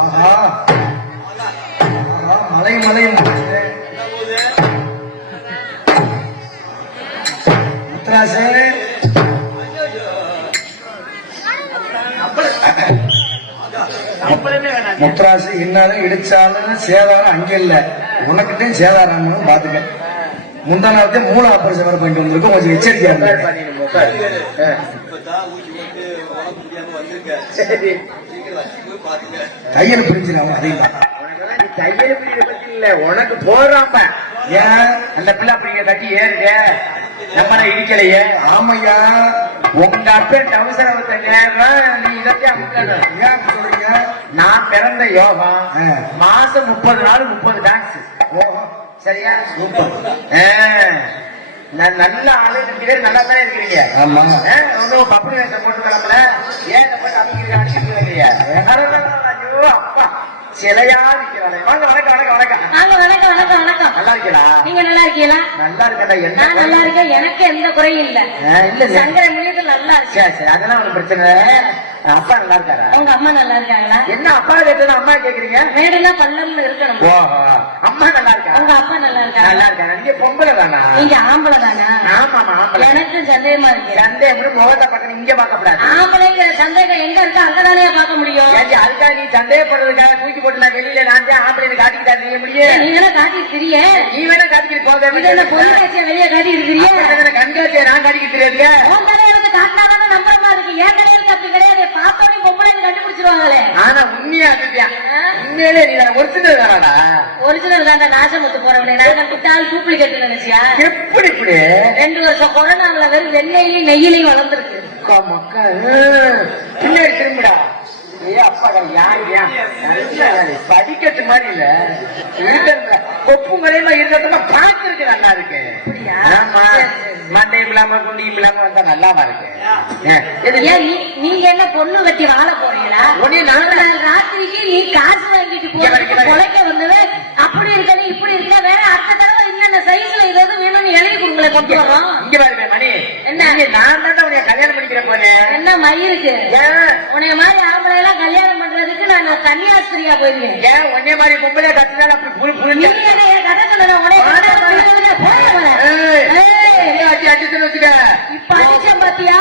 ஆஹா மலை மலை முத்ராசு முத்ராசு என்னாலும் இடிச்சாலும் சேதாரம் அங்க இல்ல உனக்கிட்டையும் சேதாரம் பாத்துக்க முந்தா நாளத்தே மூளை ஆபரேஷன் வேற பண்ணிட்டு வந்திருக்கும் கொஞ்சம் எச்சரிக்கையா தையல் பிரிஞ்சிடாம அதையும் தையல் பிரிவை பத்தி இல்ல உனக்கு போறாம ஏன் அந்த பிள்ளை அப்படிங்க கட்டி ஏறுங்க நம்மள இடிக்கலையே. ஆமையா உங்க அப்ப டவுசர் நீ இதே ஏன் சொல்றீங்க? நான் பிறந்த யோகம் மாசம் 30 நாள் 30 டான்ஸ். சரியா? நான் நல்ல ஆளு நல்லா தான் இருக்கிறீங்க. ஆமா ஒன்னும் பப்படி வேஷம் போட்டு கிளம்பல ஏன் போட்டு அமைக்கிறீங்க அடிக்கிறீங்க. அப்பா சிலையா இருக்கிறாங்க. வாங்க வணக்கம் வணக்கம் வணக்கம். வணக்கம் வணக்கம் வணக்கம். நல்லா இருக்கீங்களா? நீங்க நல்லா இருக்கீங்களா? நல்லா இருக்கேன். நான் நல்லா இருக்கேன். எனக்கு எந்த குறையும் இல்ல. இல்ல சங்கர முடியது நல்லா இருக்கு. சரி சரி அதெல்லாம் ஒரு பிரச்சனை. அப்பா நல்லா இருக்காரா? உங்க அம்மா நல்லா இருக்காங்களா? என்ன அப்பா கேட்டது அம்மா கேக்குறீங்க? மேடுனா பள்ளம்னு இருக்கணும். ஓஹோ அம்மா நல்லா இருக்கா? உங்க அப்பா நல்லா இருக்காங்க. நல்லா இருக்காங்க. நீங்க பொம்பளை தானா? நீங்க ஆம்பளை தானா? ஆமா ஆம்பளை. எனக்கு சந்தேகமா இருக்கு. சந்தேகம் முகத்தை பக்கம் இங்க பார்க்க கூடாது. ஆம்பளைங்கிற சந்தேகம் எங்க இருக்கா அங்கதானே பார்க்க முடியும். அதுக்காக நீ சந்தேகப்படுறதுக்காக தூக்கி போட்டு நான் வெளியில நான் ஆம்பளை காட்டிக்கிட்டா நீங்க முடியும். நீ வேணா காட்டிட்டு தெரிய நீ வேணா காட்டிக்கிட்டு போக பொருளாட்சியை வெளியே காட்டிட்டு தெரிய கண்காட்சியை நான் காட்டிக்கிட்டு தெரியாதுங்க. உன் தலைவருக்கு காட்டினாதான் நம்பரமா இருக்கு. ஏன் தலைவருக்கு அப்படி கிடையாது. பார்த்தோன்னே பொம்பளை கண்டுபிடிச்சிருவாங்களே. ஆனா உண்மையா அதுதான் உண்மையிலே நீ ஒரிஜினல் தானடா? ஒரிஜினல் தானே. நாசமுத்து போறவனே நான் கண்டுட்டால் டூப்ளிகேட் நினைச்சியா? எப்படி இப்படி 2 வருஷம் கொரோனாவில் வெறும் வெண்ணையிலையும் நெய்யிலையும் வளர்ந்துருக்கு. பின்னாடி திரும்பிடா. அப்பாடா யார் படிக்கட்டு மாதிரி இல்ல கொப்பு முறையில இருக்கிறதுமா பாக்குறதுக்கு நல்லா இருக்கு. ஆமா மண்டையும் இல்லாம குண்டியும் இல்லாம வந்தா நல்லாவா இருக்கு. நீங்க என்ன பொண்ணு வெட்டி வாழ போறீங்களா? ராத்திரிக்கு நீ காசு வாங்கிட்டு பொழைக்க வந்தது அப்படி இருக்க நீ இப்படி இருக்க வேற அடுத்த தடவை என்னென்ன சைஸ்ல ஏதாவது வேணும்னு எழுதி கொடுங்களே கொண்டு வரோம். இங்க பாருங்க மணி என்ன நான் தான் உனைய கல்யாணம் பண்ணிக்கிற போது என்ன மயிருக்கு உனைய மாதிரி ஆம்பளை எல்லாம் கல்யாணம் பண்றதுக்கு நான் கன்னியாஸ்திரியா போயிருக்கேன். ஏன் உன்னைய மாதிரி பொம்பளை கட்டினால அப்படி புரிஞ்சு கதை சொல்ல இப்ப அடிச்சம் பாத்தியா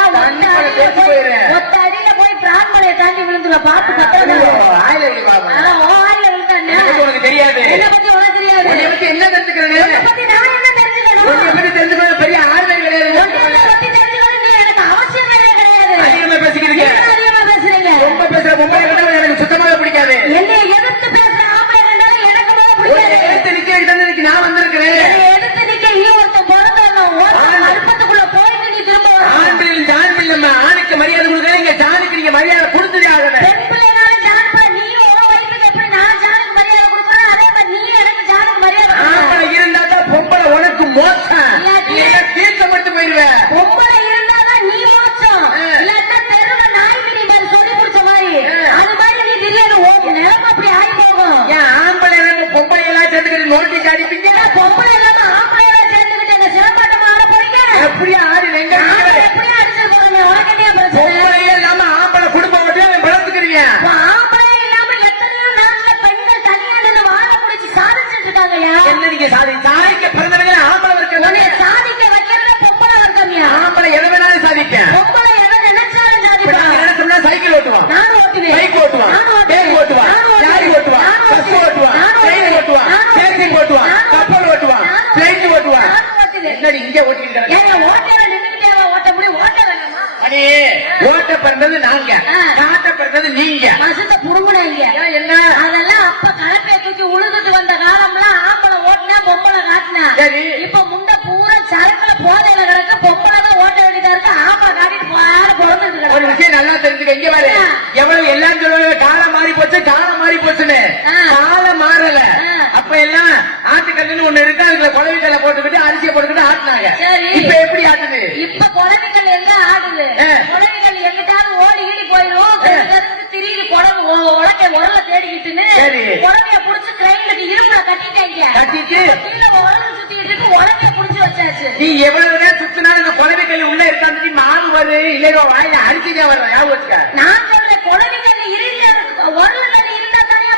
ஒத்த அடியில போய் பிரான்மலையை தாண்டி விழுந்துல பாத்து உனக்கு தெரியாது. என்ன பத்தி உனக்கு தெரியாது. என்ன தெரிஞ்சுக்கிறேன் பத்தி நான் என்ன தெரிஞ்சுக்கணும். தெரிஞ்சுக்கணும் பெரிய ஆளுமை கிடையாது. பத்தி தெரிஞ்சுக்கணும் எனக்கு அவசியம் கிடையாது. அதிகமா பேசிக்கிறீங்க. அதிகமா பேசுறீங்க. ரொம்ப பேசுற பொம்பளை கண்டாலும் எனக்கு சுத்தமாக பிடிக்காது. என்னை எதிர்த்து பேசுற ஆம்பளை கண்டாலும் எனக்கு பிடிக்காது. எடுத்து நிக்க நான் வந்திருக்கிறேன். எடுத்து நிக்க நீ ஒருத்தன் பிறந்தவன் அற்பத்துக்குள்ள போயிட்டு நீ திரும்ப ஆண்பில் ஜான்பில் நம்ம ஆணுக்கு மரியாதை கொடுக்க இங்க ஜானுக்கு நீங்க மரியாதை கொடுத்ததே ஆகல. பெண்பிள்ளைனாலும் ஜான்ப நீ உன் வயசுக்கு எப்படி நான் ஜானுக்கு மரியாதை கொடுக்குறேன் அதே மாதிரி நீ எனக்கு ஜானுக்கு மரியாதை ஆம்பளை இருந்தா தான் பொம்பளை உனக்கு மோசம். தீர்த்த மட்டும் போயிருவேன். பொம்பளை இருந்தாதான் நீ மோசம். இல்லாட்டா தெருவ நாய்க்கு நீ மாதிரி சொல்லி பிடிச்ச மாதிரி அது மாதிரி நீ திடீர்னு நிலைமை அப்படி ஆகி போகும். ஏன் ஆம்பளை பொம்பளை எல்லாம் சேர்ந்துக்கிட்டு நோட்டிக்கு அடிப்பீங்க? பொம்பளை இல்லாம ஆம்பளை எல்லாம் சேர்ந்துக்கிட்டு என்ன சிறப்பாட்டம் ஆட போறீங்க? எப்படியா ஆடி ரெங்க எப்படியா அடிச்சு போறீங்க? உனக்கு என்ன பிரச்சனை? பொம்பளையே இல்லாம ஆம்பளை குடும்பம் மட்டும் வளர்த்துக்கிறீங்க. ஆம்பளை இல்லாம எத்தனையோ நாட்டுல பெண்கள் தனியா நின்று வாழ முடிச்சு சாதிச்சுட்டு இருக்காங்கயா. என்ன நீங்க சாதிக்க பிறந்தவங்க ஆம்பளை இருக்க சாதிக்க வைக்கிறத பொம்பளை வர்க்கமியா? ஆம்பளை எதை வேணாலும் சாதிப்பேன். பொம்பளை எதை நினைச்சாலும் சாதிப்பான். நினைச்சோம்னா சைக்கிள் ஓட்டுவான். நானும் ஓட்டுவேன். பைக் ஓட்டுவான். பேக் ஓட்டுவான். லாரி ஓட்டுவான். பஸ் ஓட்டுவான். ட்ரெயின் ஓட்டுவான். டேக்ஸி ஓட்டுவான். கப்பல் ஓட்டுவான். பிளைட் ஓட்டுவான். என்னடி இங்க ஓட்டிட்டு ஓட்டல நின்னுக்கிட்டே ஓட்ட முடியும். ஓட்ட வேணாமா? அடி ஓட்ட பிறந்தது நாங்க காட்ட பிறந்தது நீங்க. மசத்தை புடுங்குனாங்க. என்ன அதெல்லாம் அப்ப கலப்பைய தூக்கி உழுதுட்டு வந்த காலம்லாம் ஆம்பளை ஓட்டினா பொம்பளை காட்டினா. இப்ப முண்டை பூரா சரக்குல போதையில கிடக்க பொம்பளை தான் ஓட்ட வேண்டியதா இருக்கு. ஆம்பளை காட்டிட்டு பிறந்துட்டு ஒரு விஷயம் நல்லா தெரிஞ்சுக்க. இங்க பாரு எவ்வளவு எல்லாம் சொல்லுவாங்க காலம் மாறி போச்சு காலம் மாறி போச்சுன்னு. காலம் மாறல. அப்ப எல்லாம் ஆட்டுக்கல்லுன்னு ஒண்ணு இருக்கு. அதுல குழவிக்கல்ல போட்டுக்கிட்டு அரிசியை போட்டுக்கிட்டு ஆட்டினாங்க. இப்ப எப்படி ஆட்டுது? இப்ப குழவிக்கல் எங்க ஆடுது? குழவிக்கல் எங்கிட்டாலும் ஓடி ஈடி போயிடும். திடீர்னு குழம்பு உலக்க உரல தேடிக்கிட்டுன்னு குழவைய புடிச்சு ட்ரெயினுக்கு இரும்புல கட்டிட்டு கீழே உரல சுத்திக்கிட்டு உலக்கைய புடிச்சு வச்சாச்சு. நீ எவ்வளவு நேரம் சுத்தினாலும் இந்த குழவிக்கல் உள்ள இருக்காந்து மாவு வருது இல்லையோ வாயில அரிசிதான் வர்ற ஞாபகம் வச்சுக்க. நான் சொல்ற குழவிக்கல் இருந்த உரல தண்ணி இருந்தா தானே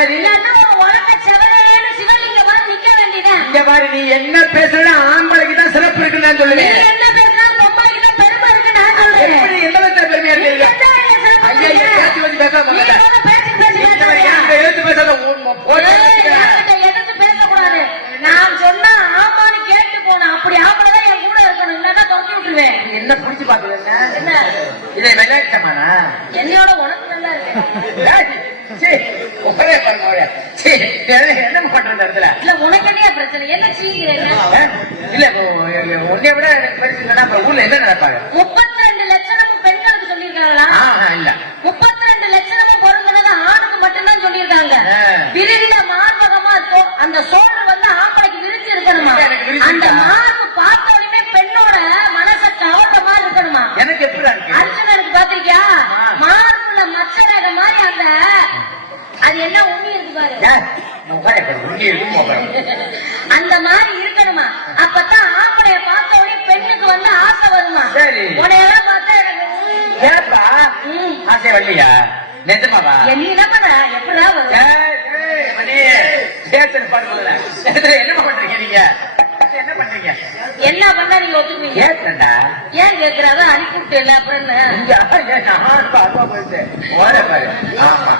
சரி. இல்லன்னா உலக செவரேன்னு சிவலிங்க மாதிரி நிக்க வேண்டியதான். இங்க பாரு, நீ என்ன பேசுற ஆம்பளைக்கு தான் சிறப்பு இருக்குன்னு நான் நீ சொல்லுவேன். என்ன பேசினாலும் பொம்பளைக்கு தான் பெருமை இருக்கு நான் சொல்றேன். எப்படி எந்த விதத்துல பெருமையா நீ இருக்கு? எந்த வகையில சிறப்பு ஐயா, இருக்கு? பேசி வச்சு பேசாம நீ முதல்ல. முதல்ல பேசி பேசாதயா? எழுத்து பேசாத போய் எதிர்த்து பேசக்கூடாது. நான் சொன்னா ஆமான்னு கேட்டு போனேன். அப்படி ஆம்பளைதான் என் கூட இருக்கணும், இல்லன்னா துரத்தி விட்டுருவேன். என்ன புடிச்சு பாக்குறது என்ன இதை விளையாட்டமானா என்னையோட உனக்கு நல்லா இருக்கு. ஒரே பண்ண என்ன பண்றது இடத்துல இல்ல உனக்கு என்ன பிரச்சனை? என்ன சீக்கிறேன்? இல்ல உன்னை விட எனக்கு பேசுங்கன்னா அப்புறம் ஊர்ல என்ன நடப்பாங்க? 32 லட்சணமும் பெண்களுக்கு சொல்லியிருக்காங்களா? இல்ல 32 லட்சணமும் பொருந்தது ஆணுக்கு மட்டும்தான் சொல்லியிருக்காங்க. விரிந்த மார்பகமா இருக்கும். அந்த சோழர் வந்து ஆம்பளைக்கு விரிச்சு இருக்கணுமா? எனக்கு விரிச்சு அந்த இருக்கா? மார்பு பார்த்தோடனே பெண்ணோட மனசை கவர்ந்த மாதிரி இருக்கணுமா? எனக்கு எப்படி இருக்கு? அர்ஜுனனுக்கு பாத்திருக்கியா? மார்புல மச்சரக மாதிரி அந்த அது என்ன உண்ணி இருக்கு பாரு, அந்த மாதிரி இருக்கணுமா? அப்பதான் ஆம்பளைய பார்த்த உடனே பெண்ணுக்கு வந்து ஆசை வருமா? சரி. உனையெல்லாம் பார்த்தா எனக்கு ஏப்பா ஆசை வரலையா? நிஜமாவா? நீ என்ன பண்ற? எப்படா வரும்? என்ன பண்றீங்க நீங்க? என்ன பண்றீங்க? என்ன பண்ணா நீங்க ஒத்துக்குவீங்க? ஏத்தண்டா ஏன் கேக்குறாங்க? அனுப்பிவிட்டு இல்ல அப்புறம் என்ன? ஆமா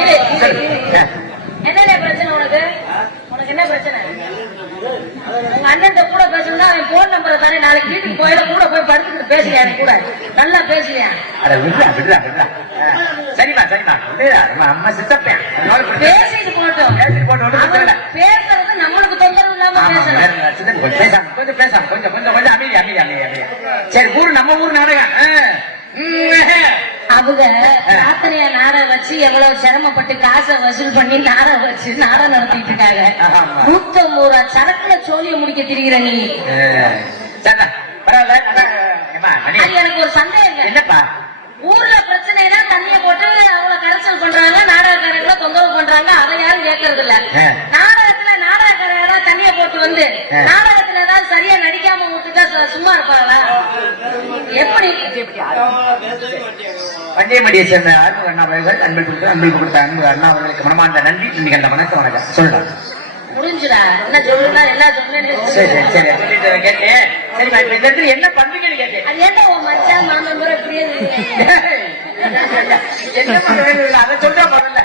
இரு, இரு, இரு. என்னென்ன பிரச்சனை உனக்கு? உனக்கு என்ன பிரச்சனை? உங்க அண்ணன் கூட பேசணும்னா அவன் போன் நம்பரை தானே, நாளைக்கு வீட்டுக்கு போயிட கூட போய் படுத்துட்டு பேசுறியா? எனக்கு கூட நல்லா பேசுறியா? அட விடுறா விடுறா விடுறா. சரிமா சரிமா அம்மா சித்தப்பேன் பேசிட்டு போட்டோம். அவன் பேசுறது நம்மளுக்கு தொந்தரவு இல்லாம பேசணும். கொஞ்சம் பேசாம கொஞ்சம் கொஞ்சம் கொஞ்சம் அமைதி அமைதி அமைதி அமைதி. சரி ஊரு நம்ம ஊர் நாடகம். அவங்க ராத்திரியா நாடகம் வச்சு எவ்வளவு சிரமப்பட்டு காசை வசூல் பண்ணி நாடகம் வச்சு நாடகம் நடத்திட்டு இருக்காங்க. 150 ரூபா சரக்குல சோழிய முடிக்க திரிகிற நீ. பரவாயில்ல. அது எனக்கு ஒரு சந்தேகம். என்னப்பா? ஊர்ல பிரச்சனைனா தண்ணிய போட்டு அவங்கள கரைச்சல் பண்றாங்க, நாடகக்காரங்களை தொந்தரவு பண்றாங்க. அதை யாரும் கேட்கறது இல்ல. நாடகத்துல நாடகக்காரரா தண்ணிய போட்டு வந்து நாடகத்துல ஏதாவது சரியா நடிக்காம விட்டுட்டா சும்மா இருப்பாங்களா? எப்படி? பண்டிகைமடியை சேர்ந்த ஆர்வ அண்ணா அவர்கள் அன்பில் கொடுத்த அன்பு அண்ணா அவர்களுக்கு மனமார்ந்த நன்றி. இன்னைக்கு அந்த வணக்கம் வணக்கம் சொல்லலாம். புரிஞ்சுடா என்ன சொல்லுனா எல்லாம் சொன்னேன். சரி சரி சரி சொல்லிட்டு கேட்டேன். சரிமா இப்ப இந்த இடத்துல என்ன பண்றீங்கன்னு கேட்டேன். அது ஏன்டா உன் மச்சான் மாமன் முறை இப்படியே என்ன பண்றீங்க அதை சொல்றா முதல்ல.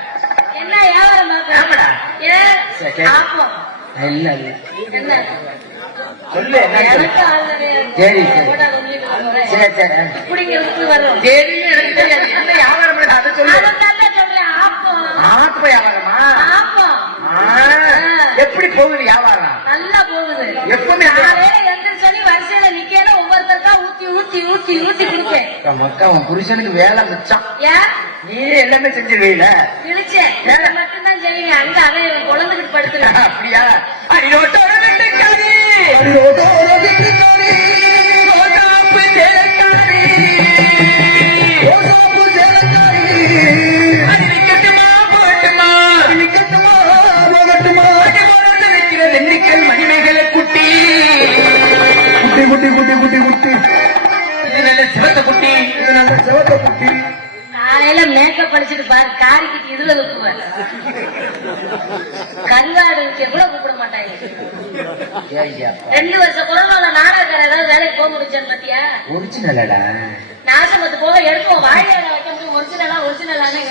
என்ன வியாபாரம் ஆமாடா. ஏன் ஆப்போம் இல்ல இல்ல என்ன சொல்லு எனக்கு ஆல்ரெடி சரி சரி சரி இப்படிங்கிறதுக்கு வரும். தெரியும் எனக்கு தெரியாது. என்ன வியாபாரம் பண்ண அதை சொல்லு. அதான் சொல்றேன். ஆப்போம் ஆத்ம வியாபாரமா? ஆப்போம் எப்படி போகுது வியாபாரம்? நல்லா போகுது. எப்பவுமே சொல்லி வரிசையில நிக்கல ஒவ்வொருத்தருக்கா ஊத்தி ஊத்தி ஊத்தி ஊத்தி கொடுப்பேன். மக்கா உன் புருஷனுக்கு வேலை மிச்சம். ஏன் நீயே எல்லாமே செஞ்சிருவீல? கிழிச்சேன் வேலை மட்டும்தான் செய்வீங்க. அங்க அவன் குழந்தைகிட்டு படுத்துக்க. அப்படியா? மணிமேகலை குட்டி குட்டி குட்டி குட்டி குட்டி இது நல்ல சிவத்த குட்டி. இது நல்ல சிவத்த குட்டி. காலையில மேக்கப் படிச்சுட்டு பாரு காரிக்கிட்டு இதுல வைக்குவேன். கருவாடு எவ்வளவு கூப்பிட மாட்டாங்க. 2 வருஷ கொரோனால நாடக ஏதாவது வேலைக்கு போக முடிச்சேன் பாத்தியா? ஒரிஜினலடா நாசமத்து போக எடுப்போம். வாயில வைக்க ஒரிஜினலா ஒரிஜினலானே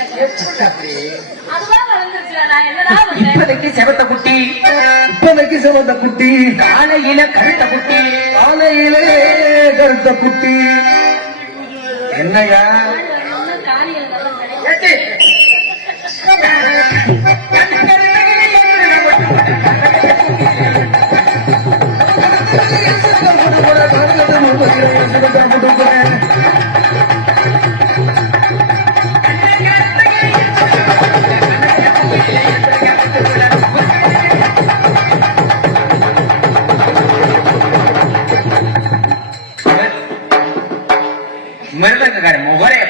அதுதான் வளர்ந்துருச்சுடா. நான் என்னடா இப்போதைக்கு செவத்த குட்டி. இப்போதைக்கு சிவந்த குட்டி, காலையில கருத்த குட்டி. காலையிலே கருத்த குட்டி. என்னையா காணிகள் வரும் மிருதங்காரன் ஒரே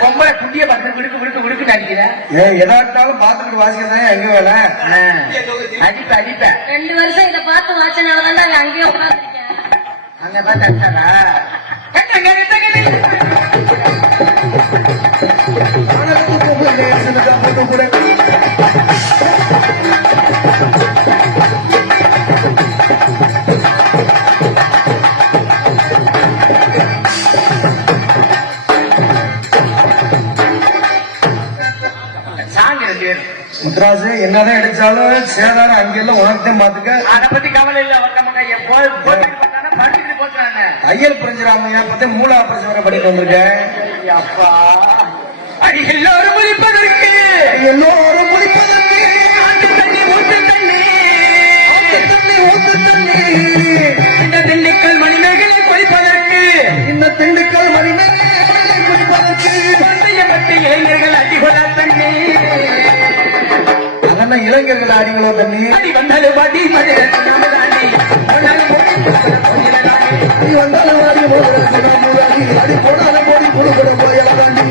பொம்பளை குட்டிய பார்த்து விடுக்கு விடுக்கு விடுக்கு அடிக்கிற. எதாட்டாலும் பாத்துக்கிட்டு வாசிக்கிறதா எங்க வேலை? அடிப்ப அடிப்ப. 2 வருஷம் இதை பார்த்து வாச்சனாலதான் நான் அங்கேயே உட்காந்துருக்கேன். அங்க பார்த்து அடிச்சாரா? போட்டு கூட சாங்க ரெண்டு பேரும் முத்ராசு என்னதான் அடிச்சாலும் சேதாரம் அங்கெல்லாம் உனக்கு பாத்துக்க. அதை பத்தி கவலை இல்ல. படிச்சுட்டு போட்டாங்க. ஐயல் புரிஞ்சிராமையா பத்தி மூல ஆபரேஷன் வர படிக்க வந்திருக்கேன். அப்பா எல்லாரும் முடிப்பதற்கு எல்லோரும் முடிப்பதற்கு தண்ணி ஊத்து தண்ணி ஊத்து தண்ணி இந்த திண்டுக்கல் மணிமேகலை குளிப்பதற்கு இந்த திண்டுக்கல் மணிமேகலை குளிப்பதற்கு பந்தயப்பட்டு இளைஞர்கள் அடிகொள்ள தண்ணி அதெல்லாம் இளைஞர்கள் அடிகளோ தண்ணி அடி வந்தாலும் பாட்டி மதுரை தாண்டி அடி வந்தாலும் வாடி போகிறாடி அடி போனாலும் போடி கொடுக்கிற போயெல்லாம் தாண்டி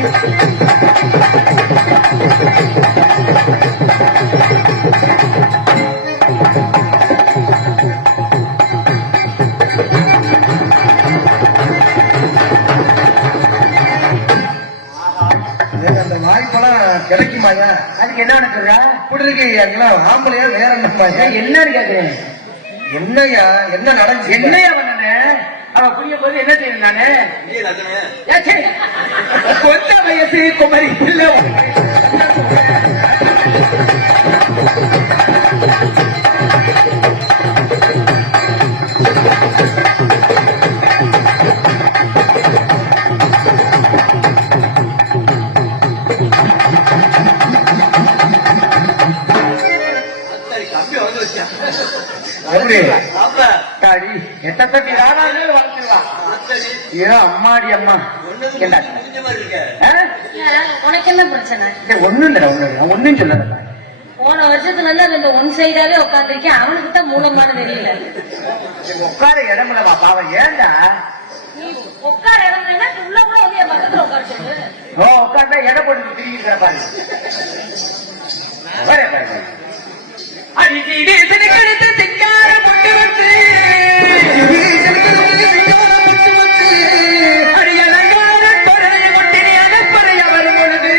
அந்த வாய்ப்பெல்லாம் கிடைக்குமாயா? அதுக்கு என்ன சொல்ற? இப்படி இருக்கு எல்லாம் ஆம்பளையா வேற என்னமாயா? என்னன்னு கேக்குறேன். என்னையா என்ன நடந்துச்சு? என்னையா பண்ண அவ புரிய போது என்ன செய்யணும் நானு? கொத்த வயசு குமரி பிள்ளை அம்மாடி அம்மா உனக்கு என்ன பிரச்சனை? ஒண்ணும் இல்ல ஒண்ணும் சொல்லல. போன வருஷத்துல இருந்து அந்த ஒன் சைடாவே உட்காந்துருக்கேன். அவனுக்கு தான் மூலமான தெரியல. உட்கார இடம்லவா பாவம். ஏண்டா நீ உட்கார இடம் உள்ள கூட வந்து என் பக்கத்துல உட்கார சொல்லு. உட்காந்தா இடம் போட்டு திரும்பி பாரு. அடிக்கு இது கிடைத்த சிக்கார போட்டு வச்சு அடியலங்கார குறைய கொட்டினி அகப்பறைய வரும் பொழுது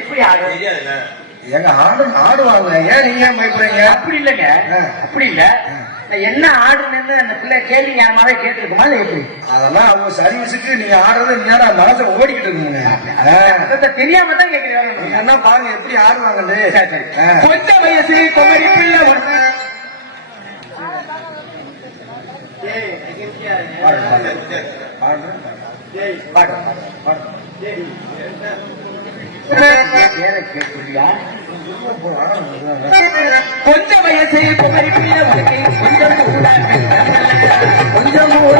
எப்படி ஆடும்? எங்க ஆடுவாங்க. ஏன் நீங்க ஏன் பயப்படுறீங்க? அப்படி இல்லைங்க. அப்படி இல்ல. என்ன ஆடுன்னு அந்த பிள்ளை கேள்வி ஞானமாவே கேட்டிருக்குமா எப்படி? அதெல்லாம் அவங்க சர்வீஸுக்கு நீங்க ஆடுறது நேரம் மனசை ஓடிக்கிட்டு இருக்குங்க. தெரியாம தான் கேட்கிறேன். என்ன பாருங்க எப்படி ஆடுவாங்கன்னு. கொஞ்ச வயசு குமரி பிள்ளை ஒண்ணு கொஞ்ச வயசு குமரி பிள்ளை உனக்கு கொஞ்சம் கூட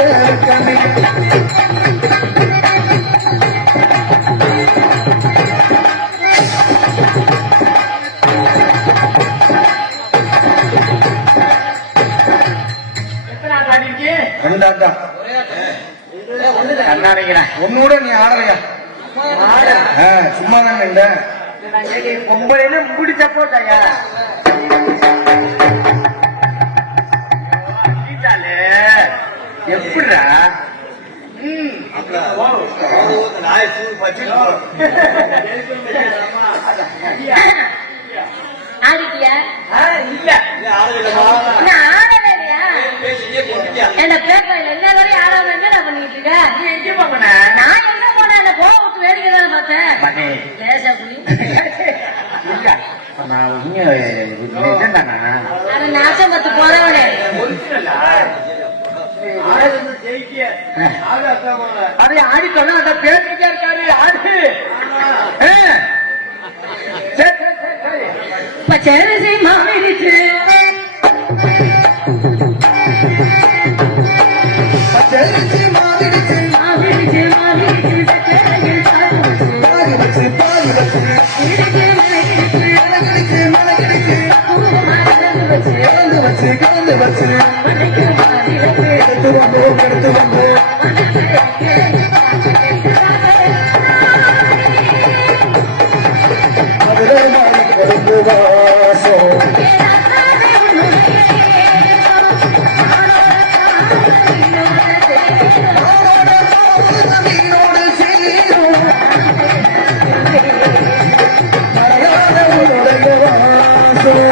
ரெண்டாட்டம் ஒன்னோட நீ ஆடலையா? சும்மா தாங்க இந்த பொம்பளையில முடிச்ச போட்டாயா? எப்படிடா? ஆடிட்டியா? இல்ல ஆடவே இல்லையா? என்ன பேப்பர்ல என்ன வரையும் ஆடாம என்ன பண்ணிட்டு இருக்க? நீ எங்க போன? நான் எங்க போனேன்? என்ன போக விட்டு வேடிக்கை தானே பார்த்தேன். லேசா புலி அது நாசம் பத்து போறவனே. அது ஆடிக்கணும் அந்த பேசிக்கா இருக்காரு ஆடு. பச்சரிசி மாவிடுச்சு பச்சரிசி மாறிடுச்சு மாவிடுச்சு மாவிடுச்சு சக்கரையில் பாகு வச்சு பாகு வச்சு இடுக்கு மலையிடுச்சு மலகடிச்சு மலகடிச்சு கலந்து வச்சு கலந்து வச்சு கலந்து வச்சு மலைக்கு மாவிளக்கு எடுத்து வந்தோம் எடுத்து வந்தோம் மதுரை மாறி கொழுந்து வாசம் மீனோடு சேரும் மறையாத உன்னுடைய வாசம்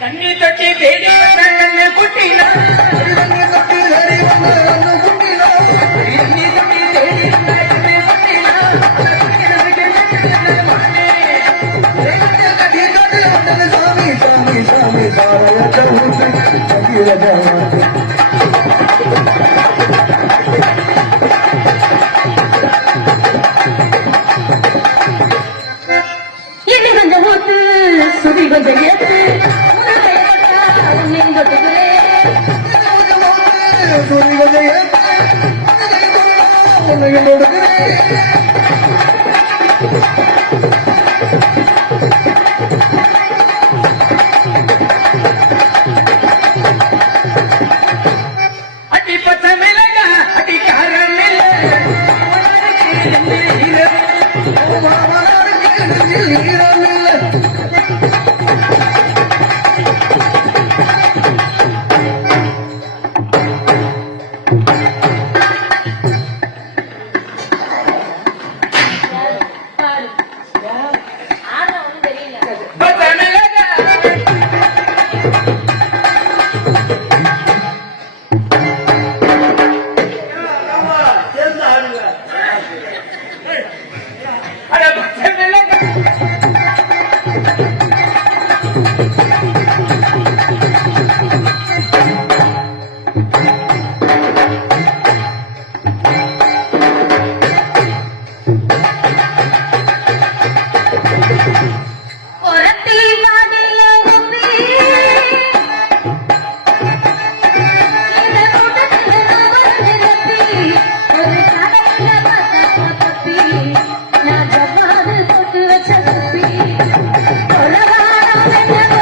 தண்ணி தொட்டி தேடி கண்ணு குட்டினா தண்ணி தொட்டி சரி வந்து குட்டினா தண்ணி தொட்டி தேடி கண்ணு குட்டினா சாமி சாமி சாமி சாரைய ஊற்று சங்கீத இது கொஞ்சம் ஊத்து சுதி கொஞ்சம் ஏத்து அடி பச்சை மிளகா அடி காரம் பச்சை மிளகா அட பச்சை மிளகா புறத்தி மாதில நம்பி இந்த கூட்டத்தில் அவர் நிரப்பி ஒரு கடையில பார்த்த பப்பி நான் ஜவ்வாது போட்டு வச்ச குப்பி கொலவாரம் என்ன